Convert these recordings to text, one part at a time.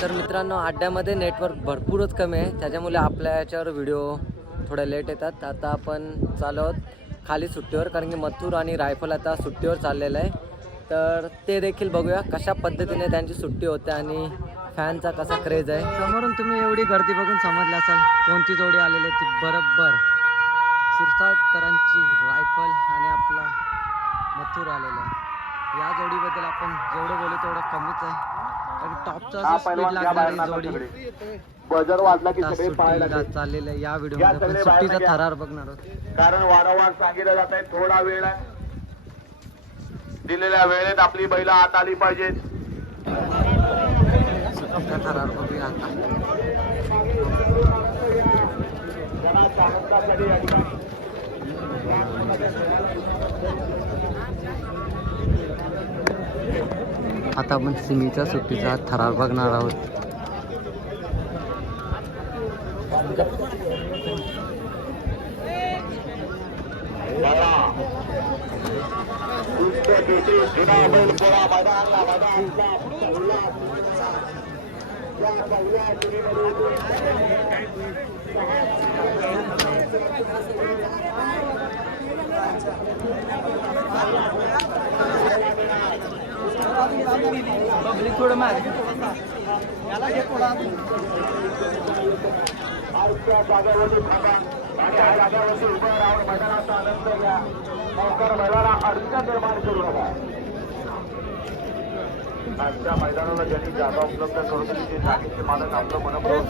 तर मित्रांनो अड्ड्यामध्ये नेटवर्क भरपूरच कमी आहे. त्याच्यामुळे आपल्या याच्यावर व्हिडिओ थोड्या लेट येतात. आता आपण चालू आहोत खाली सुट्टीवर कारण की मथुर आणि रायफल आता सुट्टीवर चाललेलं आहे. तर ते देखील बघूया कशा पद्धतीने त्यांची सुट्टी होते आणि फॅनचा कसा क्रेज आहे? समोरून तुम्ही एवढी गर्दी बघून समजला असाल कोणती जोडी आलेली आहे ती बरोबर. शिरसाटकरांची रायफल आणि आपला मथुर आलेला आहे. या जोडीबद्दल आपण जेवढं बोलू तेवढं कमीच आहे. कारण टॉपचा हा स्पीड लागणारी जोडी बजर वाजला की सगळे. चाललेलं आहे. या व्हिडिओ या मध्ये सगळे आपण सुट्टीचा. थरार बघणार आहोत. कारण वारंवार सांगितलं जात आहे थोडा वेळ आहे. दिलेल्या वेळेत आपली बैल आत आली पाहिजेत. सुट्टीचा थरार बघूया आता. आता आपण सिमीच्या सुट्टीचा थरार बघणार आहोत. बघा. कुस्त्या केसरी जुना बैल पोळा आजच्या जागेवरती थांबा आणि या जागेवरती उभं राहून मैदानाचा आनंद घ्या लवकर मैदाना अडचण निर्माण करू नका आजच्या मैदानाला ज्यांनी जागा उपलब्ध करून दिली ते जागेचे मालक आपलं मनपूर्वक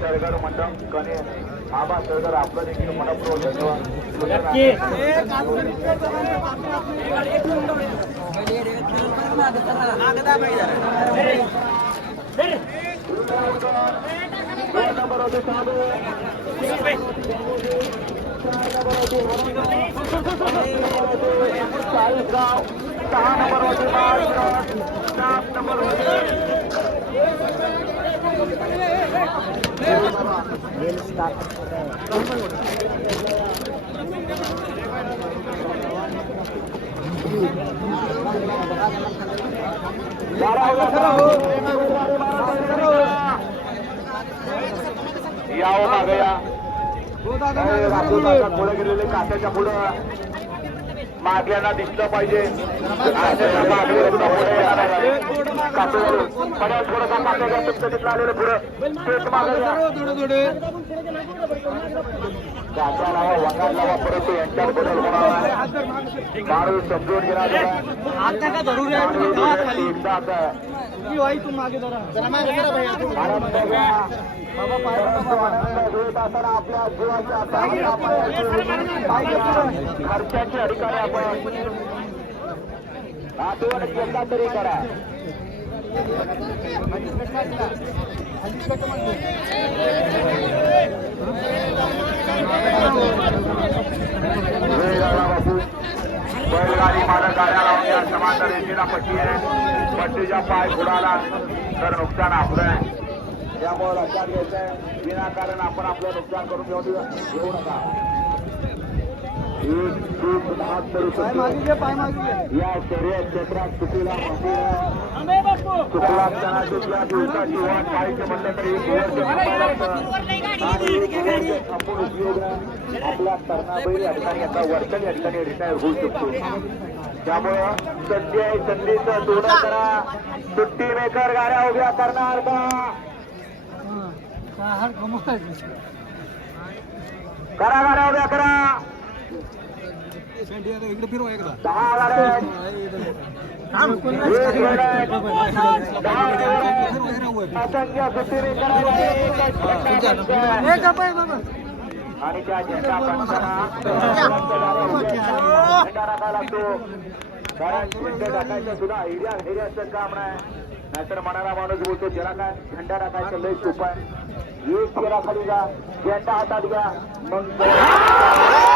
सरगर मंडप कने आबा सरगर आपलं देखील मनपूर्वक धन्यवाद नंबर होते साधू चाळीसगाव सहा नंबर होते सात नंबर होते यावं मागे या पुढे गेलेले काट्याच्या पुढं मागल्यांना दिसलं पाहिजे. आलेलं पुढं. तेच मागे या. काट्या लावा वंगार लावा परंतु यांच्यात बदल होणार आहे. माणूस समजून घेणार एकदाच आहे. आनंद घ्या. आनंद घेत असताना आपल्या जीवाच्या खर्चाची अधिकारी आपण आठवण तरी करा बैलगाडी मालक गाड्या समांतर रेषेला पट्टी आहे पट्टीच्या पाय बुडाला तर नुकसान आपलं आहे त्यामुळे लक्षात घ्यायचंय विनाकारण आपण आपलं नुकसान करून घेऊ घेऊ नका एक करू शकतो या शर्यत क्षेत्रात चुकीला चुकला असताना दुसऱ्या दिवसाची वाट पाहायची म्हटलं तरी एक वर्ष उपयोग. आपला या ठिकाणी आता वर्षाने या ठिकाणी रिटायर होऊ शकतो. त्यामुळं संधी आहे संधीचं सोनं करा सुट्टी मेकर गाड्या उभ्या करणार का? करा गाड्या उभ्या करा. आणि त्या झेंडा टाकायचं सुद्धा हिर्या काम नाही नाहीतर मनाला माणूस बोलतो ज्याला काय झेंडा टाकायचं लय सोपं आहे एक फेरा खाली जा झेंडा हातात घ्या मग